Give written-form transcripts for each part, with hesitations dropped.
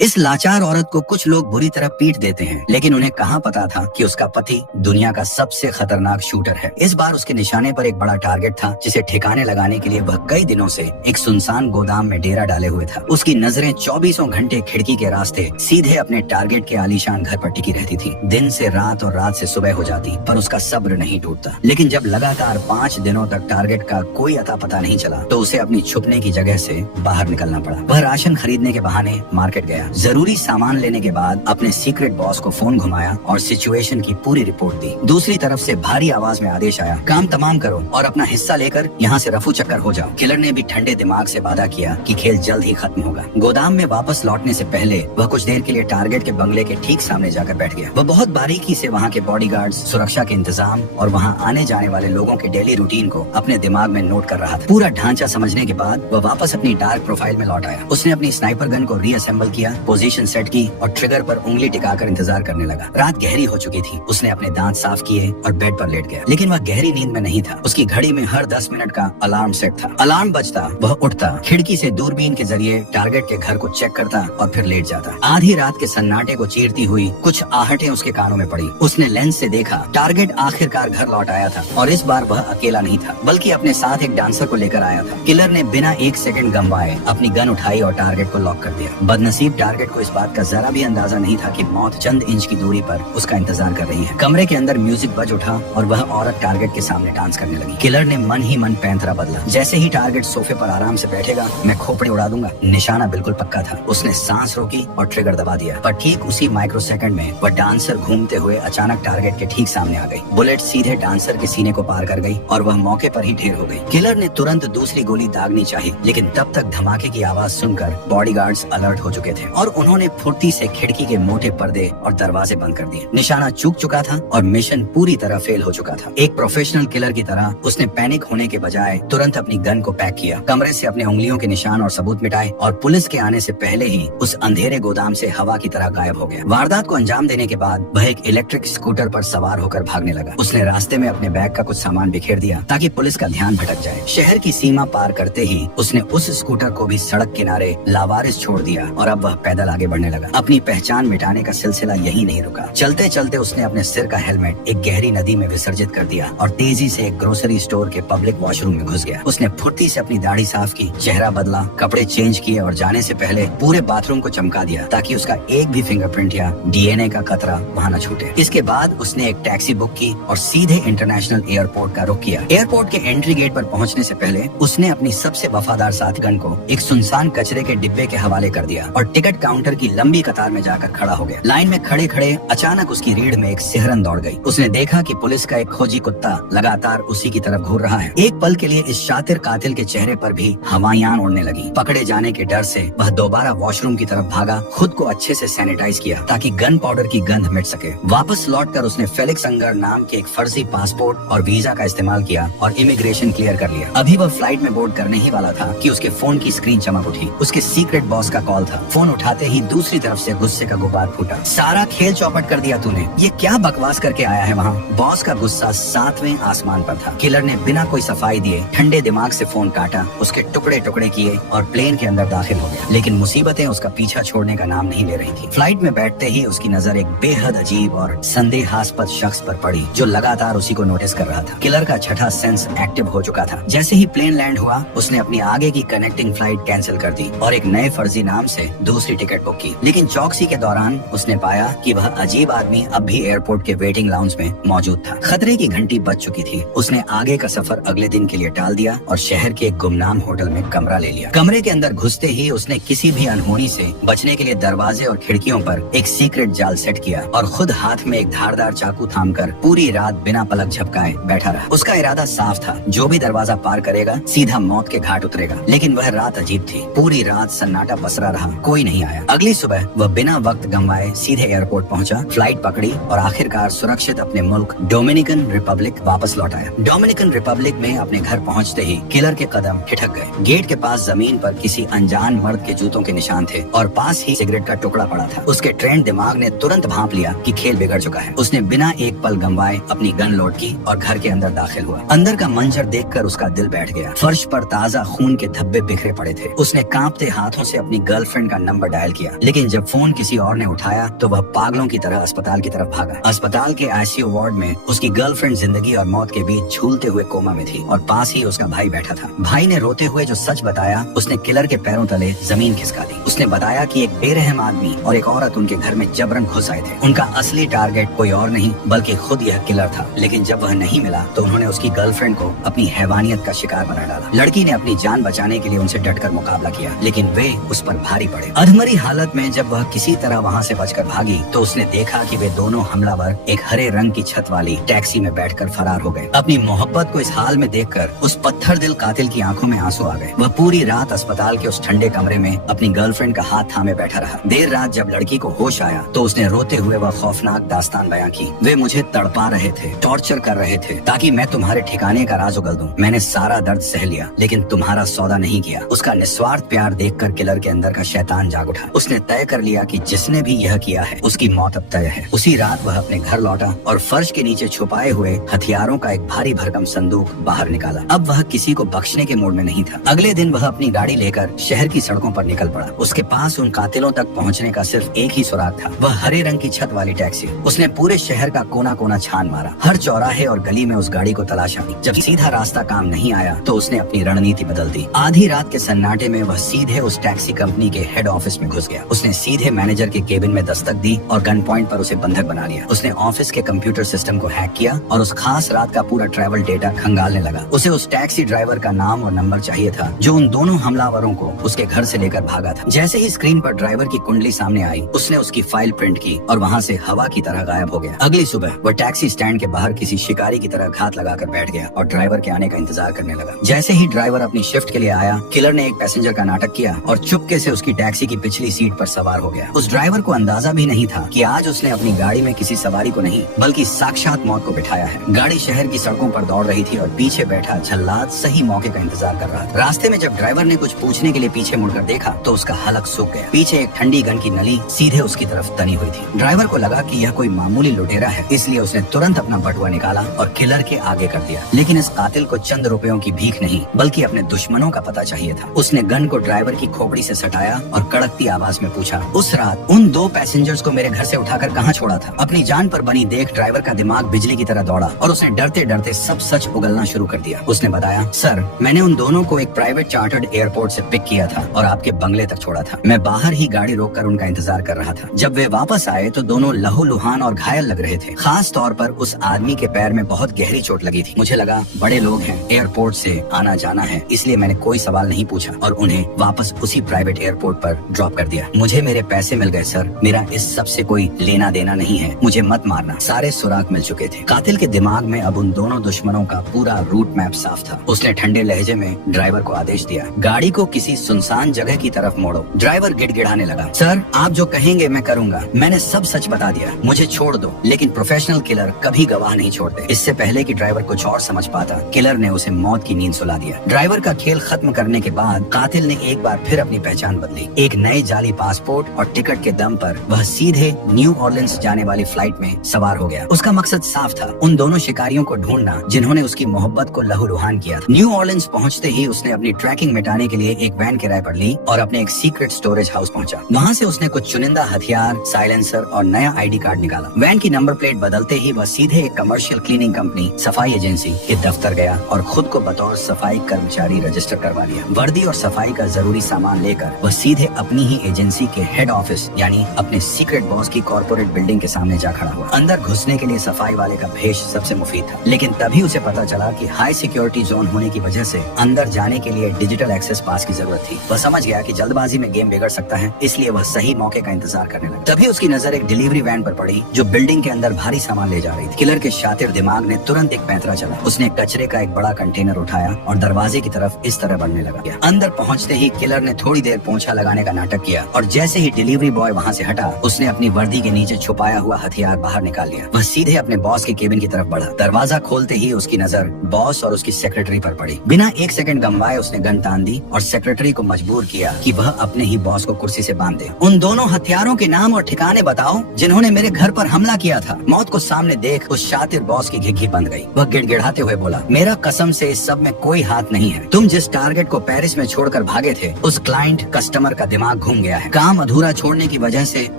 इस लाचार औरत को कुछ लोग बुरी तरह पीट देते हैं, लेकिन उन्हें कहाँ पता था कि उसका पति दुनिया का सबसे खतरनाक शूटर है। इस बार उसके निशाने पर एक बड़ा टारगेट था, जिसे ठिकाने लगाने के लिए वह कई दिनों से एक सुनसान गोदाम में डेरा डाले हुए था। उसकी नजरें 24 घंटे खिड़की के रास्ते सीधे अपने टारगेट के आलीशान घर पर टिकी रहती थी। दिन से रात और रात से सुबह हो जाती, पर उसका सब्र नहीं टूटता। लेकिन जब लगातार 5 दिनों तक टारगेट का कोई अता पता नहीं चला, तो उसे अपनी छुपने की जगह से बाहर निकलना पड़ा। वह राशन खरीदने के बहाने मार्केट गया, जरूरी सामान लेने के बाद अपने सीक्रेट बॉस को फोन घुमाया और सिचुएशन की पूरी रिपोर्ट दी। दूसरी तरफ से भारी आवाज में आदेश आया, काम तमाम करो और अपना हिस्सा लेकर यहाँ से रफू चक्कर हो जाओ। किलर ने भी ठंडे दिमाग से वादा किया कि खेल जल्द ही खत्म होगा। गोदाम में वापस लौटने से पहले वह कुछ देर के लिए टारगेट के बंगले के ठीक सामने जाकर बैठ गया। वह बहुत बारीकी से वहाँ के बॉडीगार्ड्स, सुरक्षा के इंतजाम और वहाँ आने जाने वाले लोगों के डेली रूटीन को अपने दिमाग में नोट कर रहा था। पूरा ढांचा समझने के बाद वह वापस अपनी डार्क प्रोफाइल में लौट आया। उसने अपनी स्नाइपर गन को रीअसेंबल किया, पोजीशन सेट की और ट्रिगर पर उंगली टिकाकर इंतजार करने लगा। रात गहरी हो चुकी थी। उसने अपने दांत साफ किए और बेड पर लेट गया, लेकिन वह गहरी नींद में नहीं था। उसकी घड़ी में हर 10 मिनट का अलार्म सेट था। अलार्म बजता, वह उठता, खिड़की से दूरबीन के जरिए टारगेट के घर को चेक करता और फिर लेट जाता। आधी रात के सन्नाटे को चीरती हुई कुछ आहटें उसके कानों में पड़ी। उसने लेंस से देखा, टारगेट आखिरकार घर लौट आया था और इस बार वह अकेला नहीं था, बल्कि अपने साथ एक डांसर को लेकर आया था। किलर ने बिना 1 सेकंड गंवाए अपनी गन उठाई और टारगेट को लॉक कर दिया। बदनसीब टारगेट को इस बात का जरा भी अंदाजा नहीं था कि मौत चंद इंच की दूरी पर उसका इंतजार कर रही है। कमरे के अंदर म्यूजिक बज उठा और वह औरत टारगेट के सामने डांस करने लगी। किलर ने मन ही मन पैंतरा बदला। जैसे ही टारगेट सोफे पर आराम से बैठेगा, मैं खोपड़े उड़ा दूंगा। निशाना बिल्कुल पक्का था। उसने सांस रोकी और ट्रिगर दबा दिया, पर ठीक उसी माइक्रो सेकंड में वह डांसर घूमते हुए अचानक टारगेट के ठीक सामने आ गई। बुलेट सीधे डांसर के सीने को पार कर गई और वह मौके पर ही ढेर हो गई। किलर ने तुरंत दूसरी गोली दागनी चाहिए, लेकिन तब तक धमाके की आवाज सुनकर बॉडीगार्ड्स अलर्ट हो चुके थे और उन्होंने फुर्ती से खिड़की के मोटे पर्दे और दरवाजे बंद कर दिए। निशाना चूक चुका था और मिशन पूरी तरह फेल हो चुका था। एक प्रोफेशनल किलर की तरह उसने पैनिक होने के बजाय तुरंत अपनी गन को पैक किया, कमरे से अपने उंगलियों के निशान और सबूत मिटाए और पुलिस के आने से पहले ही उस अंधेरे गोदाम से हवा की तरह गायब हो गया। वारदात को अंजाम देने के बाद वह एक इलेक्ट्रिक स्कूटर पर सवार होकर भागने लगा। उसने रास्ते में अपने बैग का कुछ सामान बिखेर दिया ताकि पुलिस का ध्यान भटक जाए। शहर की सीमा पार करते ही उसने उस स्कूटर को भी सड़क किनारे लावारिस छोड़ दिया और अब वह पैदल आगे बढ़ने लगा। अपनी पहचान मिटाने का सिलसिला यही नहीं रुका। चलते चलते उसने अपने सिर का हेलमेट एक गहरी नदी में विसर्जित कर दिया और तेजी से एक ग्रोसरी स्टोर के पब्लिक वॉशरूम में घुस गया। उसने फुर्ती से अपनी दाढ़ी साफ की, चेहरा बदला, कपड़े चेंज किए और जाने से पहले पूरे बाथरूम को चमका दिया ताकि उसका एक भी फिंगरप्रिंट या डीएनए का कतरा वहाँ न छूटे। इसके बाद उसने एक टैक्सी बुक की और सीधे इंटरनेशनल एयरपोर्ट का रुख किया। एयरपोर्ट के एंट्री गेट पर पहुँचने से पहले उसने अपनी सबसे वफादार साथीगण को एक सुनसान कचरे के डिब्बे के हवाले कर दिया और टिकट काउंटर की लंबी कतार में जाकर खड़ा हो गया। लाइन में खड़े खड़े अचानक उसकी रीढ़ में एक सिहरन दौड़ गई। उसने देखा कि पुलिस का एक खोजी कुत्ता लगातार उसी की तरफ घूर रहा है। एक पल के लिए इस शातिर कातिल के चेहरे पर भी हवाइयां उड़ने लगी। पकड़े जाने के डर से वह दोबारा वॉशरूम की तरफ भागा, खुद को अच्छे से सैनिटाइज किया ताकि गन पाउडर की गंध मिट सके। वापस लौटकर उसने फेलिक्स अंगर नाम के एक फर्जी पासपोर्ट और वीजा का इस्तेमाल किया और इमिग्रेशन क्लियर कर लिया। अभी वह फ्लाइट में बोर्ड करने ही वाला था कि उसके फोन की स्क्रीन चमक उठी। उसके सीक्रेट बॉस का कॉल था। फोन उठाते ही दूसरी तरफ से गुस्से का गुबार फूटा। सारा खेल चौपट कर दिया तूने, ये क्या बकवास करके आया है वहाँ? बॉस का गुस्सा 7वें आसमान पर था। किलर ने बिना कोई सफाई दिए ठंडे दिमाग से फोन काटा, उसके टुकड़े टुकड़े किए और प्लेन के अंदर दाखिल हो गया। लेकिन मुसीबतें उसका पीछा छोड़ने का नाम नहीं ले रही थी। फ्लाइट में बैठते ही उसकी नजर एक बेहद अजीब और संदेहास्पद शख्स पर पड़ी जो लगातार उसी को नोटिस कर रहा था। किलर का छठा सेंस एक्टिव हो चुका था। जैसे ही प्लेन लैंड हुआ, उसने अपनी आगे की कनेक्टिंग फ्लाइट कैंसिल कर दी और एक नए फर्जी नाम से दूसरी टिकट बुक की। लेकिन चौकसी के दौरान उसने पाया कि वह अजीब आदमी अब भी एयरपोर्ट के वेटिंग लाउंज में मौजूद था। खतरे की घंटी बज चुकी थी। उसने आगे का सफर अगले दिन के लिए टाल दिया और शहर के एक गुमनाम होटल में कमरा ले लिया। कमरे के अंदर घुसते ही उसने किसी भी अनहोनी से बचने के लिए दरवाजे और खिड़कियों पर एक सीक्रेट जाल सेट किया और खुद हाथ में एक धारदार चाकू थामकर पूरी रात बिना पलक झपकाए बैठा रहा। उसका इरादा साफ था, जो भी दरवाजा पार करेगा सीधा मौत के घाट उतरेगा। लेकिन वह रात अजीब थी। पूरी रात सन्नाटा पसरा रहा, कोई नहीं आया। अगली सुबह वह बिना वक्त गंवाए सीधे एयरपोर्ट पहुंचा, फ्लाइट पकड़ी और आखिरकार सुरक्षित अपने मुल्क डोमिनिकन रिपब्लिक वापस लौट आया। डोमिनिकन रिपब्लिक में अपने घर पहुंचते ही किलर के कदम ठिठक गए। गेट के पास जमीन पर किसी अनजान मर्द के जूतों के निशान थे और पास ही सिगरेट का टुकड़ा पड़ा था। उसके ट्रेंड दिमाग ने तुरंत भांप लिया कि खेल बिगड़ चुका है। उसने बिना एक पल गंवाए अपनी गन लोड की और घर के अंदर दाखिल हुआ। अंदर का मंजर देखकर उसका दिल बैठ गया। फर्श पर ताजा खून के धब्बे बिखरे पड़े थे। उसने कांपते हाथों से अपनी गर्लफ्रेंड का नंबर नंबर डायल किया, लेकिन जब फोन किसी और ने उठाया तो वह पागलों की तरह अस्पताल की तरफ भागा। अस्पताल के आईसीयू वार्ड में उसकी गर्लफ्रेंड जिंदगी और मौत के बीच झूलते हुए कोमा में थी और पास ही उसका भाई बैठा था। भाई ने रोते हुए जो सच बताया, उसने किलर के पैरों तले जमीन खिसका दी। उसने बताया कि एक बेरहम आदमी और एक औरत उनके घर में जबरन घुस आए थे। उनका असली टारगेट कोई और नहीं बल्कि खुद यह किलर था। लेकिन जब वह नहीं मिला तो उन्होंने उसकी गर्लफ्रेंड को अपनी हैवानियत का शिकार बना डाला। लड़की ने अपनी जान बचाने के लिए उनसे डटकर मुकाबला किया, लेकिन वे उस पर भारी पड़े। अधमरी हालत में जब वह किसी तरह वहाँ से बचकर भागी तो उसने देखा कि वे दोनों हमलावर एक हरे रंग की छत वाली टैक्सी में बैठकर फरार हो गए। अपनी मोहब्बत को इस हाल में देखकर उस पत्थर दिल कातिल की आंखों में आंसू आ गए। वह पूरी रात अस्पताल के उस ठंडे कमरे में अपनी गर्लफ्रेंड का हाथ थामे बैठा रहा। देर रात जब लड़की को होश आया तो उसने रोते हुए वह खौफनाक दास्तान बयां की। वे मुझे तड़पा रहे थे, टॉर्चर कर रहे थे ताकि मैं तुम्हारे ठिकाने का राज उगल दूं। मैंने सारा दर्द सह लिया लेकिन तुम्हारा सौदा नहीं किया। उसका निस्वार्थ प्यार देखकर किलर के अंदर का शैतान जाग उठा। उसने तय कर लिया कि जिसने भी यह किया है उसकी मौत अब तय है। उसी रात वह अपने घर लौटा और फर्श के नीचे छुपाए हुए हथियारों का एक भारी भरकम संदूक बाहर निकाला। अब वह किसी को बख्शने के मूड में नहीं था। अगले दिन वह अपनी गाड़ी लेकर शहर की सड़कों पर निकल पड़ा। उसके पास उन कातिलों तक पहुंचने का सिर्फ एक ही सुराग था, वह हरे रंग की छत वाली टैक्सी। उसने पूरे शहर का कोना कोना छान मारा, हर चौराहे और गली में उस गाड़ी को तलाशा। जब सीधा रास्ता काम नहीं आया तो उसने अपनी रणनीति बदल दी। आधी रात के सन्नाटे में वह सीधे उस टैक्सी कंपनी के हेड ऑफिस में घुस गया। उसने सीधे मैनेजर के केबिन में दस्तक दी और गन पॉइंट पर उसे बंधक बना लिया। उसने ऑफिस के कंप्यूटर सिस्टम को हैक किया और उस खास रात का पूरा ट्रैवल डेटा खंगालने लगा। उसे उस टैक्सी ड्राइवर का नाम और नंबर चाहिए था जो उन दोनों हमलावरों को उसके घर से लेकर भागा था। जैसे ही स्क्रीन पर ड्राइवर की कुंडली सामने आई, उसने उसकी फाइल प्रिंट की और वहाँ से हवा की तरह गायब हो गया। अगली सुबह वह टैक्सी स्टैंड के बाहर किसी शिकारी की तरह घात लगाकर बैठ गया और ड्राइवर के आने का इंतजार करने लगा। जैसे ही ड्राइवर अपनी शिफ्ट के लिए आया, किलर ने एक पैसेंजर का नाटक किया और चुपके से उसकी टैक्सी की पिछली सीट पर सवार हो गया। उस ड्राइवर को अंदाजा भी नहीं था कि आज उसने अपनी गाड़ी में किसी सवारी को नहीं बल्कि साक्षात मौत को बिठाया है। गाड़ी शहर की सड़कों पर दौड़ रही थी और पीछे बैठा जल्लाद सही मौके का इंतजार कर रहा था। रास्ते में जब ड्राइवर ने कुछ पूछने के लिए पीछे मुड़कर देखा तो उसका हलक सूख गया। पीछे एक ठंडी गन की नली सीधे उसकी तरफ तनी हुई थी। ड्राइवर को लगा कि यह कोई मामूली लुटेरा है, इसलिए उसने तुरंत अपना बटुआ निकाला और किलर के आगे कर दिया। लेकिन इस कातिल को चंद रुपयों की भीख नहीं बल्कि अपने दुश्मनों का पता चाहिए था। उसने गन को ड्राइवर की खोपड़ी से सटाया और कड़कती आवाज में पूछा, उस रात उन 2 पैसेंजर्स को मेरे घर से उठाकर कहाँ छोड़ा था? अपनी जान पर बनी देख ड्राइवर का दिमाग बिजली की तरह दौड़ा और उसने डरते डरते सब सच उगलना शुरू कर दिया। उसने बताया, सर, मैंने उन दोनों को एक प्राइवेट चार्टर्ड एयरपोर्ट से पिक किया था और आपके बंगले तक छोड़ा था। मैं बाहर ही गाड़ी रोककर उनका इंतजार कर रहा था। जब वे वापस आए तो दोनों लहूलुहान और घायल लग रहे थे। खास तौर पर उस आदमी के पैर में बहुत गहरी चोट लगी थी। मुझे लगा बड़े लोग हैं, एयरपोर्ट से आना जाना है, इसलिए मैंने कोई सवाल नहीं पूछा और उन्हें वापस उसी प्राइवेट एयरपोर्ट पर ड्रॉप कर दिया। मुझे मेरे पैसे मिल गए सर, मेरा इस सब से कोई लेना देना नहीं है, मुझे मत मारना। सारे सुराग मिल चुके थे। कातिल के दिमाग में अब उन दोनों दुश्मनों का पूरा रूट मैप साफ था। उसने ठंडे लहजे में ड्राइवर को आदेश दिया, गाड़ी को किसी सुनसान जगह की तरफ मोड़ो। ड्राइवर गिड़गिड़ाने लगा, सर, आप जो कहेंगे मैं करूंगा, मैंने सब सच बता दिया, मुझे छोड़ दो। लेकिन प्रोफेशनल किलर कभी गवाह नहीं छोड़ते। इससे पहले कि ड्राइवर कुछ और समझ पाता, किलर ने उसे मौत की नींद सुला दिया। ड्राइवर का खेल खत्म करने के बाद कातिल ने एक बार फिर अपनी पहचान बदली। एक नए जाली पासपोर्ट और टिकट के दम पर वह सीधे न्यू ऑर्लिन्स जाने वाली फ्लाइट में सवार हो गया। उसका मकसद साफ था, उन दोनों शिकारियों को ढूंढना जिन्होंने उसकी मोहब्बत को लहूलुहान किया था। न्यू ऑर्लिन्स पहुंचते ही उसने अपनी ट्रैकिंग मिटाने के लिए एक वैन किराए पर ली और अपने एक सीक्रेट स्टोरेज हाउस पहुंचा। वहाँ से उसने कुछ चुनिंदा हथियार, साइलेंसर और नया ID कार्ड निकाला। वैन की नंबर प्लेट बदलते ही वह सीधे एक कमर्शियल क्लीनिंग कंपनी, सफाई एजेंसी के दफ्तर गया और खुद को बतौर सफाई कर्मचारी रजिस्टर करवा लिया। वर्दी और सफाई का जरूरी सामान लेकर वह सीधे अपनी ही एजेंसी के हेड ऑफिस यानी अपने सीक्रेट बॉस की कॉर्पोरेट बिल्डिंग के सामने जा खड़ा हुआ। अंदर घुसने के लिए सफाई वाले का भेष सबसे मुफीद था, लेकिन तभी उसे पता चला कि हाई सिक्योरिटी जोन होने की वजह से अंदर जाने के लिए डिजिटल एक्सेस पास की जरूरत थी। वह समझ गया कि जल्दबाजी में गेम बिगड़ सकता है, इसलिए वह सही मौके का इंतजार करने लगा। तभी उसकी नजर एक डिलीवरी वैन पर पड़ी जो बिल्डिंग के अंदर भारी सामान ले जा रही थी। किलर के शातिर दिमाग ने तुरंत एक पैंतरा चला। उसने कचरे का एक बड़ा कंटेनर उठाया और दरवाजे की तरफ इस तरह बढ़ने लगा। अंदर पहुंचते ही किलर ने थोड़ी देर पोंछा लगाने का नाटक किया और जैसे ही डिलीवरी बॉय वहां से हटा, उसने अपनी वर्दी के नीचे छुपाया हुआ हथियार बाहर निकाल लिया। वह सीधे अपने बॉस के केबिन की तरफ बढ़ा। दरवाजा खोलते ही उसकी नजर बॉस और उसकी सेक्रेटरी पर पड़ी। बिना एक सेकंड गंवाए उसने गन तान दी और सेक्रेटरी को मजबूर किया कि वह अपने ही बॉस को कुर्सी से बांध दे। उन दोनों हथियारों के नाम और ठिकाने बताओ जिन्होंने मेरे घर पर हमला किया था। मौत को सामने देख उस शातिर बॉस की घिघी बंद गई। वह गिड़गिड़ाते हुए बोला, मेरा कसम से इस सब में कोई हाथ नहीं है। तुम जिस टारगेट को पेरिस में छोड़कर भागे थे, उस क्लाइंट कस्टमर का दिमाग दिमाग घूम गया है। काम अधूरा छोड़ने की वजह से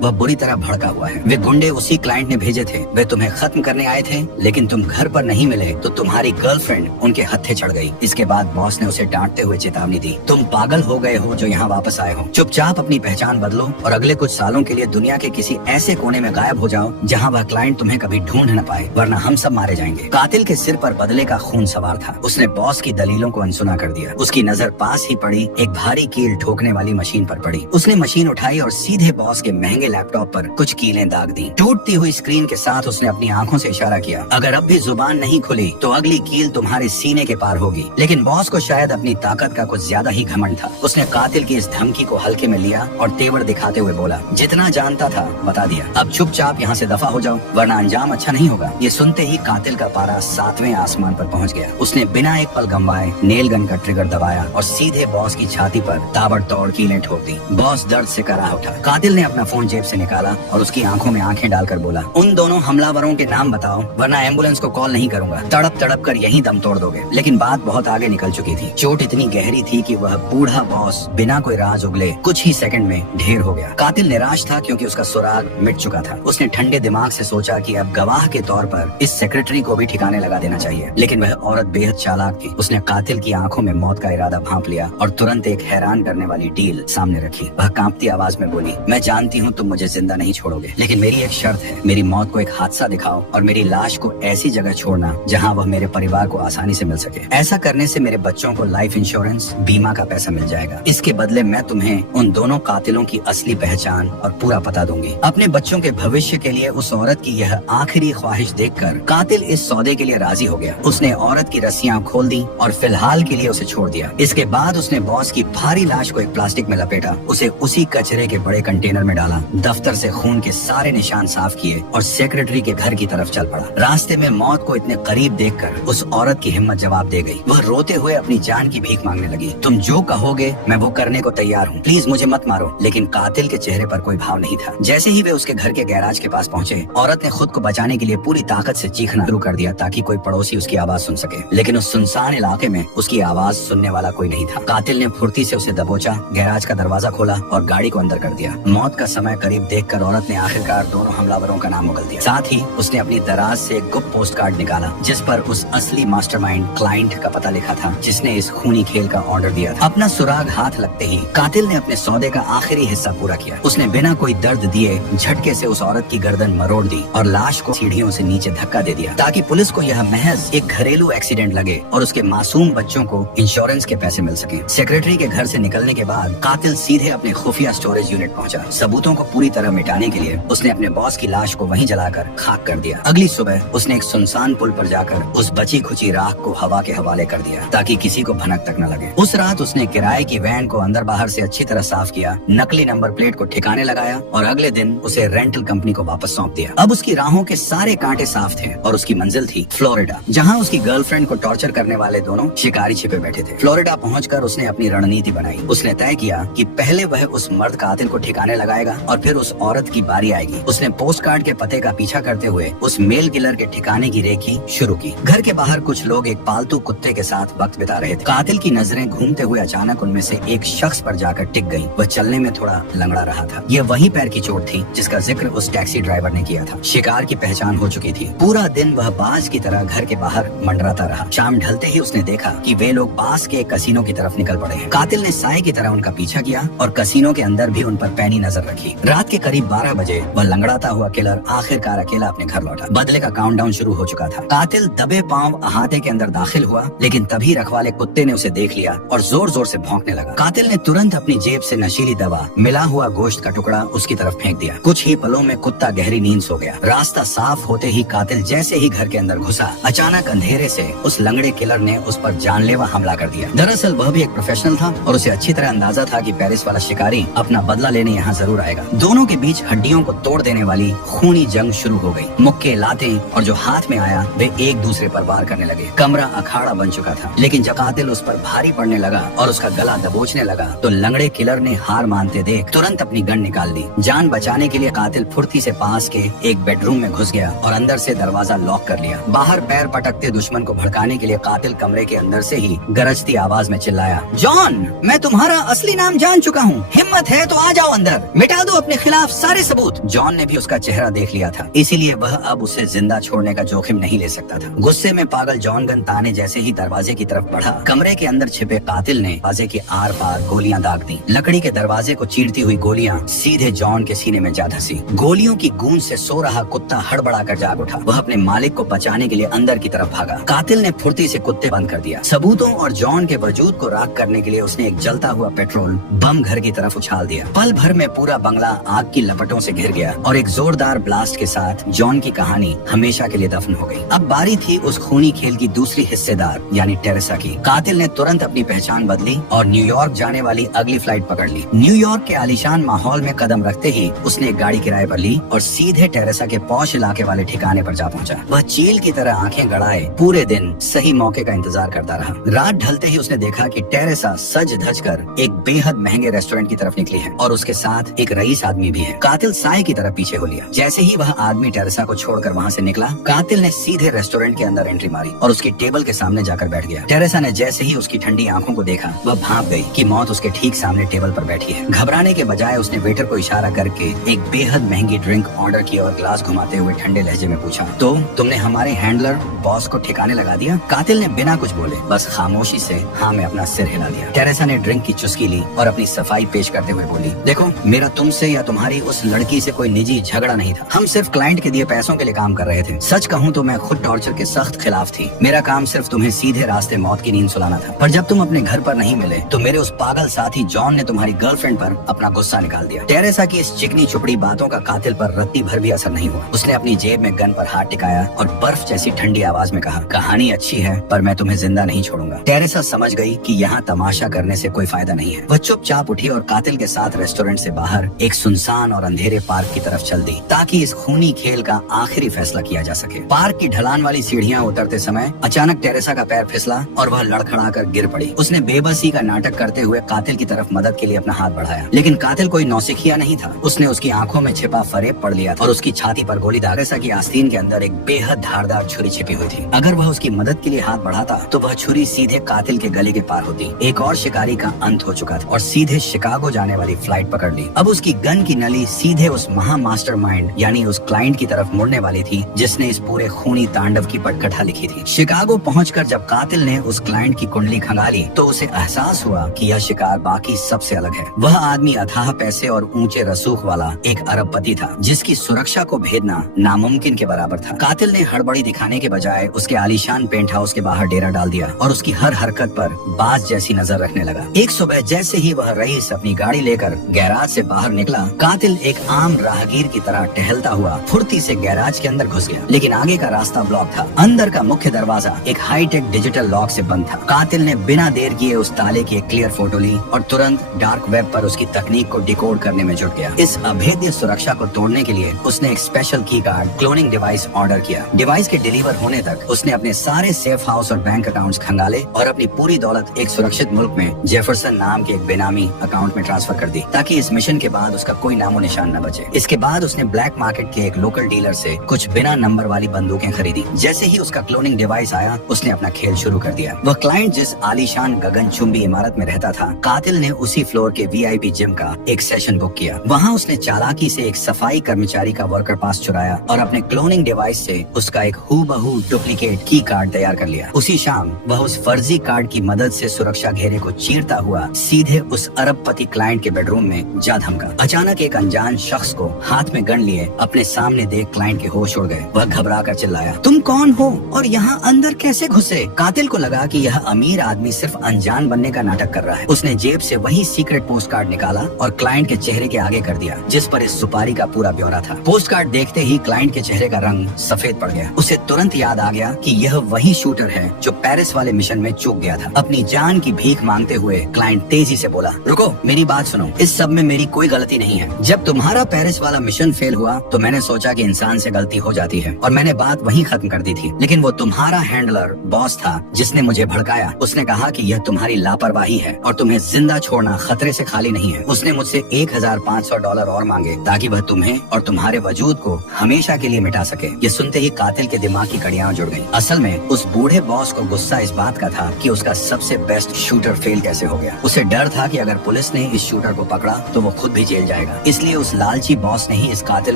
वह बुरी तरह भड़का हुआ है। वे गुंडे उसी क्लाइंट ने भेजे थे, वे तुम्हें खत्म करने आए थे, लेकिन तुम घर पर नहीं मिले तो तुम्हारी गर्लफ्रेंड उनके हत्थे चढ़ गई। इसके बाद बॉस ने उसे डांटते हुए चेतावनी दी, तुम पागल हो गए हो जो यहाँ वापस आए हो। चुपचाप अपनी पहचान बदलो और अगले कुछ सालों के लिए दुनिया के किसी ऐसे कोने में गायब हो जाओ जहाँ वह क्लाइंट तुम्हें कभी ढूंढ न पाए, वरना हम सब मारे जाएंगे। कातिल के सिर पर बदले का खून सवार था। उसने बॉस की दलीलों को अनसुना कर दिया। उसकी नजर पास ही पड़ी एक भारी कील ठोकने वाली मशीन पर पड़ी। उसने मशीन उठाई और सीधे बॉस के महंगे लैपटॉप पर कुछ कीलें दाग दी। टूटती हुई स्क्रीन के साथ उसने अपनी आंखों से इशारा किया, अगर अब भी जुबान नहीं खुली तो अगली कील तुम्हारे सीने के पार होगी। लेकिन बॉस को शायद अपनी ताकत का कुछ ज्यादा ही घमंड था। उसने कातिल की इस धमकी को हल्के में लिया और तेवर दिखाते हुए बोला, जितना जानता था बता दिया, अब चुपचाप यहाँ से दफा हो जाओ वरना अंजाम अच्छा नहीं होगा। ये सुनते ही कातिल का पारा 7वें आसमान पर पहुँच गया। उसने बिना एक पल गंवाए नेल गन का ट्रिगर दबाया और सीधे बॉस की छाती पर ताबड़तोड़ कीलें ठोक दी। बॉस दर्द से कराह उठा। कातिल ने अपना फोन जेब से निकाला और उसकी आंखों में आंखें डालकर बोला, उन दोनों हमलावरों के नाम बताओ वरना एम्बुलेंस को कॉल नहीं करूंगा। तड़प तड़प कर यहीं दम तोड़ दोगे। लेकिन बात बहुत आगे निकल चुकी थी। चोट इतनी गहरी थी कि वह बूढ़ा बॉस बिना कोई राज उगले कुछ ही सेकंड में ढेर हो गया। कातिल निराश था क्योंकि उसका सुराग मिट चुका था। उसने ठंडे दिमाग से सोचा कि अब गवाह के तौर पर इस सेक्रेटरी को भी ठिकाने लगा देना चाहिए। लेकिन वह औरत बेहद चालाक थी। उसने कातिल की आंखों में मौत का इरादा भांप लिया और तुरंत एक हैरान करने वाली डील सामने रखी। वह कांपती आवाज में बोली, मैं जानती हूँ तुम मुझे जिंदा नहीं छोड़ोगे, लेकिन मेरी एक शर्त है। मेरी मौत को एक हादसा दिखाओ और मेरी लाश को ऐसी जगह छोड़ना जहाँ वह मेरे परिवार को आसानी से मिल सके। ऐसा करने से मेरे बच्चों को लाइफ इंश्योरेंस बीमा का पैसा मिल जाएगा। इसके बदले मैं तुम्हें उन दोनों कातिलों की असली पहचान और पूरा पता दूंगी। अपने बच्चों के भविष्य के लिए उस औरत की यह आखिरी ख्वाहिश देखकर कातिल इस सौदे के लिए राजी हो गया। उसने औरत की रस्सियां खोल दी और फिलहाल के लिए उसे छोड़ दिया। इसके बाद उसने बॉस की भारी लाश को एक प्लास्टिक में लपेटा, उसे उसी कचरे के बड़े कंटेनर में डाला, दफ्तर से खून के सारे निशान साफ किए और सेक्रेटरी के घर की तरफ चल पड़ा। रास्ते में मौत को इतने करीब देखकर उस औरत की हिम्मत जवाब दे गई। वह रोते हुए अपनी जान की भीख मांगने लगी, तुम जो कहोगे मैं वो करने को तैयार हूँ, प्लीज मुझे मत मारो। लेकिन कातिल के चेहरे पर कोई भाव नहीं था। जैसे ही वे उसके घर के गैराज के पास पहुँचे, औरत ने खुद को बचाने के लिए पूरी ताकत से चीखना शुरू कर दिया ताकि कोई पड़ोसी उसकी आवाज सुन सके। लेकिन उस सुनसान इलाके में उसकी आवाज सुनने वाला कोई नहीं था। कातिल ने फुर्ती से उसे दबोचा, गैराज का दरवाजा खोला और गाड़ी को अंदर कर दिया। मौत का समय करीब देखकर औरत ने आखिरकार दोनों हमलावरों का नाम उगल दिया। साथ ही उसने अपनी दराज से एक गुप्त पोस्ट कार्ड निकाला जिस पर उस असली मास्टरमाइंड क्लाइंट का पता लिखा था जिसने इस खूनी खेल का ऑर्डर दिया था। अपना सुराग हाथ लगते ही कातिल ने अपने सौदे का आखिरी हिस्सा पूरा किया। उसने बिना कोई दर्द दिए झटके से उस औरत की गर्दन मरोड़ दी और लाश को सीढ़ियों से नीचे धक्का दे दिया ताकि पुलिस को यह महज एक घरेलू एक्सीडेंट लगे और उसके मासूम बच्चों को इंश्योरेंस के पैसे मिल सके। सेक्रेटरी के घर से निकलने के बाद कातिल सीधे अपने खुफिया स्टोरेज यूनिट पहुंचा। सबूतों को पूरी तरह मिटाने के लिए उसने अपने बॉस की लाश को वहीं जलाकर खाक कर दिया। अगली सुबह उसने एक सुनसान पुल पर जाकर उस बची खुची राख को हवा के हवाले कर दिया ताकि किसी को भनक तक न लगे। उस रात उसने किराए की वैन को अंदर बाहर से अच्छी तरह साफ किया, नकली नंबर प्लेट को ठिकाने लगाया और अगले दिन उसे रेंटल कंपनी को वापस सौंप दिया। अब उसकी राहों के सारे कांटे साफ थे और उसकी मंजिल थी फ्लोरिडा, जहाँ उसकी गर्लफ्रेंड को टॉर्चर करने वाले दोनों शिकारी छिपे बैठे थे। फ्लोरिडा पहुंचकर उसने अपनी रणनीति बनाई। उसने तय किया कि पहले वह उस मर्द कातिल को ठिकाने लगाएगा और फिर उस औरत की बारी आएगी। उसने पोस्ट कार्ड के पते का पीछा करते हुए उस मेल किलर के ठिकाने की रेखी शुरू की। घर के बाहर कुछ लोग एक पालतू कुत्ते के साथ वक्त बिता रहे थे। कातिल की नजरें घूमते हुए अचानक उनमें से एक शख्स पर जाकर टिक गई। वह चलने में थोड़ा लंगड़ा रहा था। यह वही पैर की चोट थी जिसका जिक्र उस टैक्सी ड्राइवर ने किया था। शिकार की पहचान हो चुकी थी। पूरा दिन वह बाज की तरह घर के बाहर मंडराता रहा। शाम ढलते ही उसने देखा कि वे लोग पास के कसीनो की तरफ निकल पड़े हैं। कातिल ने साए की तरह उनका पीछा किया और कसीनो के अंदर भी उन पर पैनी नजर रखी। रात के करीब 12 बजे वह लंगड़ाता हुआ किलर आखिरकार अकेला अपने घर लौटा। बदले का काउंटडाउन शुरू हो चुका था। कातिल दबे पांव अहाते के अंदर दाखिल हुआ, लेकिन तभी रखवाले कुत्ते ने उसे देख लिया और जोर जोर से भौंकने लगा। कातिल ने तुरंत अपनी जेब से नशीली दवा, मिला हुआ गोश्त का टुकड़ा उसकी तरफ फेंक दिया। कुछ ही पलों में कुत्ता गहरी नींद सो गया। रास्ता साफ होते ही कातिल जैसे ही घर के अंदर घुसा, अचानक अंधेरे से उस लंगड़े किलर ने उस पर जानलेवा हमला कर दिया। दरअसल वह भी एक प्रोफेशनल था और उसे अच्छी तरह अंदाजा था कि पेरिस वाला शिकारी अपना बदला लेने यहाँ जरूर आएगा। दोनों के बीच हड्डियों को तोड़ देने वाली खूनी जंग शुरू हो गई। मुक्के, लाते और जो हाथ में आया वे एक दूसरे पर वार करने लगे। कमरा अखाड़ा बन चुका था, लेकिन जब कातिल उस पर भारी पड़ने लगा और उसका गला दबोचने लगा तो लंगड़े किलर ने हार मानते देख तुरंत अपनी गन निकाल ली। जान बचाने के लिए कातिल फुर्ती से पास के एक बेडरूम में घुस गया और अंदर से दरवाजा लॉक कर लिया। बाहर पैर पटकते दुश्मन को भड़काने के लिए कातिल कमरे के अंदर से ही गरजती आवाज में चिल्लाया, जॉन, मैं तुम्हारा असली नाम जान चुका हूँ, हिम्मत है तो आ जाओ अंदर, मिटा दो अपने खिलाफ सारे सबूत। जॉन ने भी उसका चेहरा देख लिया था, इसीलिए वह अब उसे जिंदा छोड़ने का जोखिम नहीं ले सकता था। गुस्से में पागल जॉन गन ताने जैसे ही दरवाजे की तरफ बढ़ा, कमरे के अंदर छिपे कातिल ने दरवाजे के आर पार गोलियां दाग दी। लकड़ी के दरवाजे को चीरती हुई गोलियां सीधे जॉन के सीने में जा धंसी। गोलियों की गूंज से सो रहा कुत्ता हड़बड़ा कर जाग उठा। वह अपने मालिक को बचाने के लिए अंदर की तरफ भागा। कातिल ने फुर्ती से कुत्ते बंद कर दिया। सबूतों और जॉन के वजूद को राख करने के लिए उसने एक जलता हुआ पेट्रोल बम घर की तरफ उछाल दिया। पल भर में पूरा बंगला आग की लपटों से घिर गया और एक जोरदार ब्लास्ट के साथ जॉन की कहानी हमेशा के लिए दफन हो गई। अब बारी थी उस खूनी खेल की दूसरी हिस्सेदार यानी टेरेसा की। कातिल ने तुरंत अपनी पहचान बदली और न्यूयॉर्क जाने वाली अगली फ्लाइट पकड़ ली। न्यूयॉर्क के आलीशान माहौल में कदम रखते ही उसने एक गाड़ी किराए पर ली और सीधे टेरेसा के पौष इलाके वाले ठिकाने पर जा पहुंचा। वह चील की तरह आंखें गड़ाए पूरे दिन सही मौके का इंतजार करता रहा। रात ढलते ही उसने देखा कि टेरेसा सज धज कर एक बेहद महंगे रेस्टोरेंट की तरफ निकली है और उसके साथ एक रईस आदमी भी है। कातिल साए की तरफ पीछे हो लिया। जैसे ही वह आदमी टेरेसा को छोड़कर वहाँ से निकला, कातिल ने सीधे रेस्टोरेंट के अंदर एंट्री मारी और उसकी टेबल के सामने जाकर बैठ गया। टेरेसा ने जैसे ही उसकी ठंडी आंखों को देखा, वह भांप गई कि मौत उसके ठीक सामने टेबल पर बैठी है। घबराने के बजाय उसने वेटर को इशारा करके एक बेहद महंगी ड्रिंक ऑर्डर की और ग्लास घुमाते हुए ठंडे लहजे में पूछा, तो तुमने हमारे हैंडलर बॉस को ठिकाने लगा दिया? कातिल ने बिना कुछ बोले बस खामोशी से हाँ में अपना सिर हिला दिया। टेरेसा ने ड्रिंक की चुस्की ली और अपनी सफाई पेश करते हुए बोली, देखो मेरा तुमसे या तुम्हारी उस लड़की से कोई निजी झगड़ा नहीं था। हम सिर्फ क्लाइंट के दिए पैसों के लिए काम कर रहे थे। सच कहूँ तो मैं खुद टॉर्चर के सख्त खिलाफ थी। मेरा काम सिर्फ तुम्हें सीधे रास्ते मौत की नींद सुलाना था। पर जब तुम अपने घर पर नहीं मिले तो मेरे उस पागल साथी जॉन ने तुम्हारी गर्लफ्रेंड पर अपना गुस्सा निकाल दिया। टेरेसा की इस चिकनी चुपड़ी बातों का कातिल पर रत्ती भर भी असर नहीं हुआ। उसने अपनी जेब में गन पर हाथ टिकाया और बर्फ जैसी ठंडी आवाज में कहा, कहानी अच्छी है पर मैं तुम्हें जिंदा नहीं छोड़ूंगा। टेरेसा समझ गई कि यहाँ तमाशा करने से कोई फायदा नहीं है। वह चुपचाप उठी और कातिल के साथ रेस्टोरेंट से बाहर एक सुनसान और अंधेरे पार्क की तरफ चल दी ताकि इस खूनी खेल का आखिरी फैसला किया जा सके। पार्क की ढलान वाली सीढ़ियाँ उतरते समय अचानक टेरेसा का पैर फिसला और वह लड़खड़ा कर गिर पड़ी। उसने बेबसी का नाटक करते हुए कातिल की तरफ मदद के लिए अपना हाथ बढ़ाया, लेकिन कातिल कोई नौसिखिया नहीं था। उसने उसकी आंखों में छिपा फरेब पढ़ लिया था और उसकी छाती पर गोली दाग। टेरेसा की आस्तीन के अंदर एक बेहद धारदार छुरी छिपी हुई थी। अगर वह उसकी मदद के लिए हाथ बढ़ाता तो वह छुरी सीधे कातिल के गले के पार होती। एक और शिकारी का अंत हो चुका था और सीधे शिकागो जाने वाली फ्लाइट पकड़ ली। अब उसकी गन की नली सीधे उस महा मास्टरमाइंड यानी उस क्लाइंट की तरफ मुड़ने वाली थी जिसने इस पूरे खूनी तांडव की पटकथा लिखी थी। शिकागो पहुंचकर जब कातिल ने उस क्लाइंट की कुंडली खंगाली तो उसे एहसास हुआ कि यह शिकार बाकी सबसे अलग है। वह आदमी अथाह पैसे और ऊंचे रसूख वाला एक अरबपति था जिसकी सुरक्षा को भेदना नामुमकिन के बराबर था। कातिल ने हड़बड़ी दिखाने के बजाय उसके आलीशान पेंट हाउस के बाहर डेरा डाल दिया और उसकी हर हरकत पर बाज जैसी नजर रखने लगा। एक सुबह जैसे ही वह रईस अपनी गाड़ी लेकर गैराज से बाहर निकला, कातिल एक आम राहगीर की तरह टहलता हुआ फुर्ती से गैराज के अंदर घुस गया, लेकिन आगे का रास्ता ब्लॉक था। अंदर का मुख्य दरवाजा एक हाईटेक डिजिटल लॉक से बंद था। कातिल ने बिना देर किए उस ताले की एक क्लियर फोटो ली और तुरंत डार्क वेब पर उसकी तकनीक को डिकोड करने में जुट गया। इस अभेद्य सुरक्षा को तोड़ने के लिए उसने एक स्पेशल की कार्ड क्लोनिंग डिवाइस ऑर्डर किया। डिवाइस के डिलीवर होने तक उसने अपने सारे सेफ हाउस और बैंक अकाउंट्स खंगाले और अपनी पूरी दौलत एक सुरक्षित मुल्क में जेफरसन नाम के एक बेनामी अकाउंट में ट्रांसफर कर दी ताकि इस मिशन के बाद उसका कोई नामो निशान न बचे। इसके बाद उसने ब्लैक मार्केट के एक लोकल डीलर से कुछ बिना नंबर वाली बंदूकें खरीदी। जैसे ही उसका क्लोनिंग डिवाइस आया, उसने अपना खेल शुरू कर दिया। वह क्लाइंट जिस आलीशान गगनचुंबी इमारत में रहता था, कातिल ने उसी फ्लोर के VIP जिम का एक सेशन बुक किया। वहाँ उसने चालाकी से एक सफाई कर्मचारी का वर्कर पास चुराया और अपने क्लोनिंग डिवाइस से उसका एक हूबहू डुप्लीकेट की कार्ड तैयार कर लिया। उसी शाम वह उस फर्जी कार्ड की मदद से सुरक्षा घेरे को चीरता हुआ सीधे उस अरबपति क्लाइंट के बेडरूम में जा धमका। अचानक एक अनजान शख्स को हाथ में गन लिए अपने सामने देख क्लाइंट के होश उड़ गए। वह घबरा कर चिल्लाया, तुम कौन हो और यहाँ अंदर कैसे घुसे? कातिल को लगा कि यह अमीर आदमी सिर्फ अनजान बनने का नाटक कर रहा है। उसने जेब से वही सीक्रेट पोस्ट कार्ड निकाला और क्लाइंट के चेहरे के आगे कर दिया जिस पर इस सुपारी का पूरा ब्यौरा था। पोस्ट कार्ड देखते ही क्लाइंट के चेहरे का रंग सफेद पड़ गया। उसे तुरंत याद आ गया कि यह वही शूटर है जो पेरिस वाले मिशन में चूक गया था। अपनी जान की भीख मांगते हुए क्लाइंट तेजी से बोला, रुको, मेरी बात सुनो, इस सब में मेरी कोई गलती नहीं है। जब तुम्हारा पेरिस वाला मिशन फेल हुआ तो मैंने सोचा कि इंसान से गलती हो जाती है और मैंने बात वहीं खत्म कर दी थी, लेकिन वो तुम्हारा हैंडलर बॉस था जिसने मुझे भड़काया। उसने कहा कि यह तुम्हारी लापरवाही है और तुम्हें जिंदा छोड़ना खतरे से खाली नहीं है। उसने मुझसे $1,500 और मांगे ताकि वह तुम्हें और तुम्हारे वजूद को हमेशा के लिए मिटा सके। ये सुनते ही कातिल के दिमाग की कड़ियां जुड़ गईं। असल में उस बूढ़े बॉस को गुस्सा इस बात का था कि उसका सबसे बेस्ट शूटर फेल कैसे हो गया। उसे डर था कि अगर पुलिस ने इस शूटर को पकड़ा तो वो खुद भी जेल जाएगा। इसलिए उस लालची बॉस ने ही इस कातिल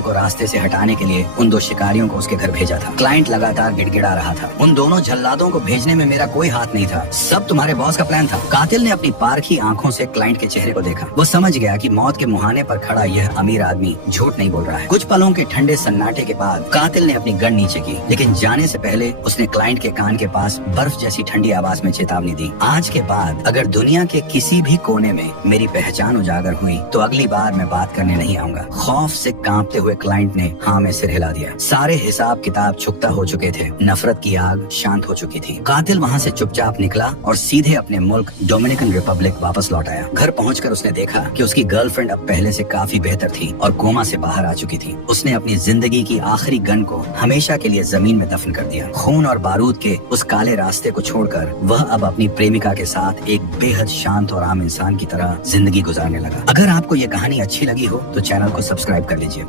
को रास्ते से हटाने के लिए उन 2 शिकारियों को उसके घर भेजा था। क्लाइंट लगातार गिड़गिड़ा रहा था, उन दोनों जल्लादों को भेजने में मेरा कोई हाथ नहीं था, सब तुम्हारे बॉस का प्लान था। कातिल ने अपनी पारखी आंखों से क्लाइंट के चेहरे को देखा। वो समझ गया कि मौत के मुहाने पर खड़ा यह अमीर आदमी झूठ नहीं बोल रहा है। कुछ पलों के ठंडे सन्नाटे के बाद कातिल ने अपनी गन नीचे की, लेकिन जाने से पहले उसने क्लाइंट के कान के पास बर्फ जैसी ठंडी आवाज में चेतावनी दी, आज के बाद अगर दुनिया के किसी भी कोने में मेरी पहचान उजागर हुई तो अगली बार मैं बात करने नहीं आऊंगा। खौफ से कांपते हुए क्लाइंट ने हाँ में सिर हिला दिया। सारे हिसाब किताब चुकता हो चुके थे, नफरत की आग शांत हो चुकी थी। कातिल वहाँ से चुपचाप निकला और सीधे अपने मुल्क डोमिनिकन रिपब्लिक वापस लौट आया। घर पहुंचकर उसने देखा कि उसकी गर्लफ्रेंड अब पहले से काफी बेहतर थी और कोमा से बाहर आ चुकी थी। उसने अपनी जिंदगी की आखिरी गन को हमेशा के लिए जमीन में दफन कर दिया। खून और बारूद के उस काले रास्ते को छोड़कर वह अब अपनी प्रेमिका के साथ एक बेहद शांत और आम इंसान की तरह जिंदगी गुजारने लगा। अगर आपको ये कहानी अच्छी लगी हो तो चैनल को सब्सक्राइब कर लीजिए।